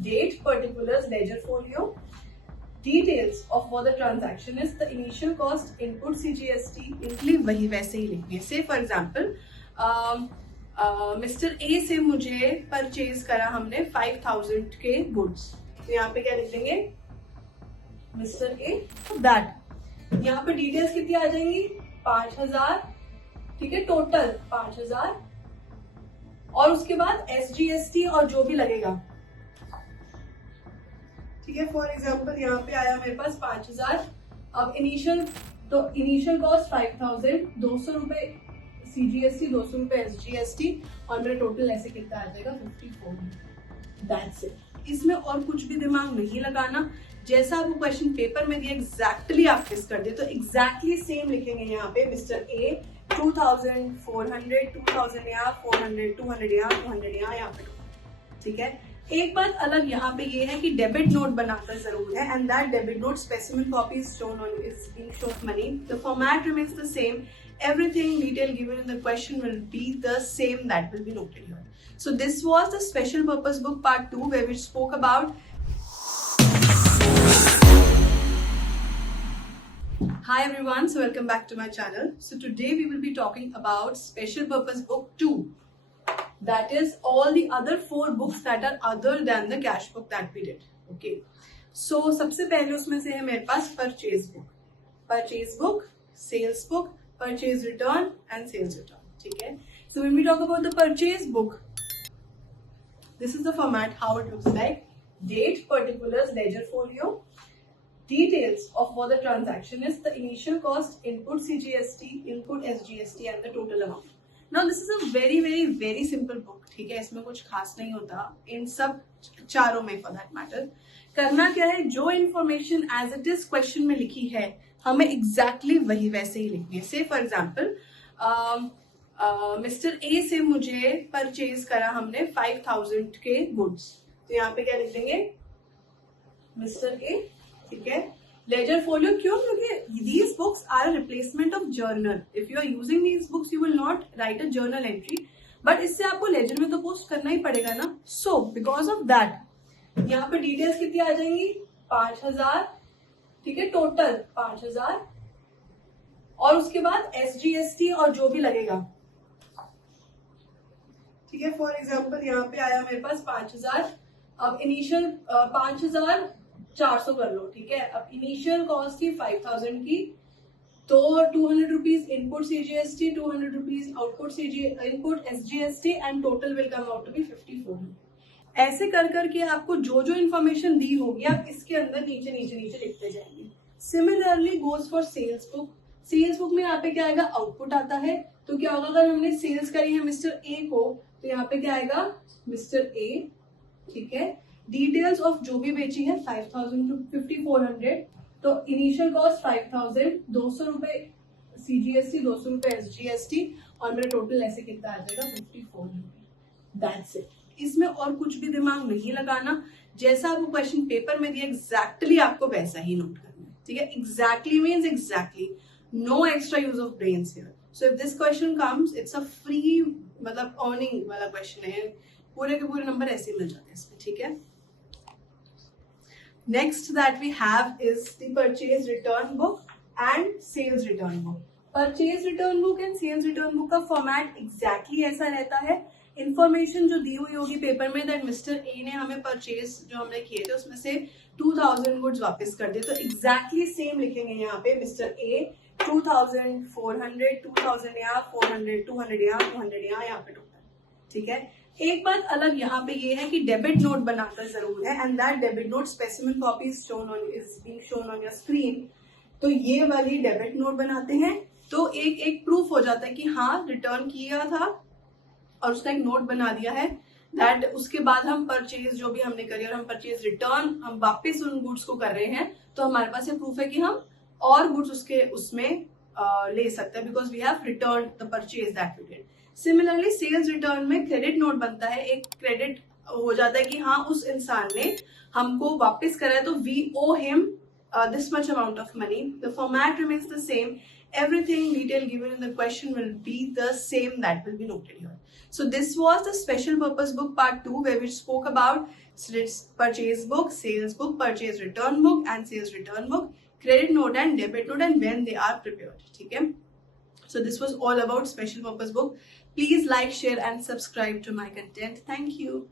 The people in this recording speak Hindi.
date, particulars, ledger folio, details of what the transaction is, the initial cost, input CGST, इनके वही वैसे ही लिखने. Say for example, mister A से मुझे परचेज करा हमने 5000 के गुड्स, तो यहाँ पे क्या लिख देंगे, मिस्टर ए दैट. यहाँ पे डिटेल्स कितनी आ जाएंगी, 5000, ठीक है, टोटल 5000, और उसके बाद SGST और जो भी लगेगा, ठीक है. फॉर एग्जाम्पल यहाँ पे आया मेरे पास 5000, अब इनिशियल कॉस्ट 5000, 200 रुपए CGST, 200 रुपए SGST, और मेरा टोटल ऐसे कितना आ जाएगा 54. That's it. इसमें और कुछ भी दिमाग नहीं लगाना, जैसा आपको क्वेश्चन पेपर में दिया एग्जैक्टली आप फिक्स कर दे, तो एग्जैक्टली सेम लिखेंगे. यहाँ पे मिस्टर ए 2400, 2000 यहाँ, 400, 200 यहाँ, 200 यहाँ पे, ठीक है. एक बात अलग यहाँ पे ये है कि डेबिट नोट बनाना जरूर है, and that debit note specimen copy is shown on is being shown money. The format remains the same. Everything detail given in the question will be the same that will be noted here. So this was the special purpose book part 2 where we spoke about. Hi everyone, so welcome back to my channel. So today we will be talking about special purpose book 2. That is all the other 4 books that are other than the cash book that we did. Okay. So सबसे पहले उसमें से है मेरे पास purchase book, sales book, purchase return and sales return. ठीक है. So when we talk about the purchase book, this is the format, how it looks like. Date, particulars, ledger folio, details of what the transaction is, the initial cost, input CGST, input SGST and the total amount. Now this is a very very very simple book. ठीक है, इसमें कुछ खास नहीं होता इन सब चारों में. फॉर दैट मैटर करना क्या है, जो information as it is question में लिखी है हमें एग्जैक्टली वही वैसे ही लिखनी है. से फॉर एग्जाम्पल मिस्टर ए से मुझे परचेज करा हमने 5000 के गुड्स, तो यहाँ पे क्या लिख देंगे, मिस्टर ए, ठीक है. लेजर फोलियो क्यों, क्योंकि these books are a replacement of journal. If you are using these books you will not write a journal entry, but इससे आपको लेजर में तो पोस्ट करना ही पड़ेगा ना. So because of that यहाँ पे डिटेल्स कितनी आ जाएंगी, 5000, ठीक है, टोटल 5000, और उसके बाद SGST और जो भी लगेगा, ठीक है. फॉर एग्जाम्पल यहाँ पे आया मेरे पास 5000, अब इनिशियल 5400 कर लो, ठीक है. अब इनिशियल कॉस्ट थी 5000 की, तो 200 rupees input CGST, 200 rupees output input SGST and total will come out to be 54. ऐसे कर करके आपको जो जो इन्फॉर्मेशन दी होगी आप इसके अंदर नीचे नीचे नीचे लिखते जाएंगे. Similarly goes for sales book. Sales book में यहाँ पे क्या आएगा, आउटपुट आता है, तो क्या होगा, अगर हमने सेल्स करी है मिस्टर ए को, तो यहाँ पे क्या आएगा, मिस्टर ए, ठीक है. डिटेल्स ऑफ जो भी बेची है 5000 टू 5400, तो इनिशियल कॉस्ट 5000, 200 रुपए CGST, 200 रुपए SGST, और मेरा टोटल ऐसे कितना आ जाएगा 5400. That's it. इसमें और कुछ भी दिमाग नहीं लगाना, जैसा आपको क्वेश्चन पेपर में दिया एग्जैक्टली आपको वैसा ही नोट करना है, ठीक है. Exactly means exactly, no extra use of brains here. So if this question comes it's a free, मतलब अर्निंग वाला क्वेश्चन है, पूरे के पूरे नंबर ऐसे मिल जाते हैं इसमें, ठीक है. Next that we have is the purchase return book and sales return book. Purchase return book and sales return book का फॉर्मेट एग्जैक्टली ऐसा रहता है. इन्फॉर्मेशन जो दी हुई होगी पेपर में, दैट मिस्टर ए ने हमें परचेज जो हमने किए थे उसमें से 2000 गुड्स वापस कर दिए, तो एग्जैक्टली सेम लिखेंगे यहाँ पे. मिस्टर ए 2400, 2000 यहाँ, 400, 200 यहाँ, 200 यहाँ पे टोटल, ठीक है. एक बात अलग यहाँ पे ये है कि डेबिट नोट बनाना जरूर है, and that debit note specimen copy is being shown on your screen. तो ये वाली डेबिट नोट बनाते हैं, तो एक प्रूफ हो जाता है कि हाँ रिटर्न किया था और उसका एक नोट बना दिया है. दैट उसके बाद हम परचेज जो भी हमने करी और हम परचेज रिटर्न हम वापस उन गुड्स को कर रहे हैं, तो हमारे पास ये प्रूफ है कि हम और गुड्स उसमें ले सकते हैं, because we have return the purchase that we did. Similarly sales return में क्रेडिट नोट बनता है, एक क्रेडिट हो जाता है कि हाँ उस इंसान ने हमको वापस करा है, तो we owe him this much amount of money. The format remains the same. everything detail given in the question will be the same that will be noted here. So this was the special purpose book part 2, where we spoke about purchase book, sales book, purchase return book and sales return book, credit note and debit note, and when they are prepared. Okay? So this was all about special purpose book. Please like, share and subscribe to my content. Thank you.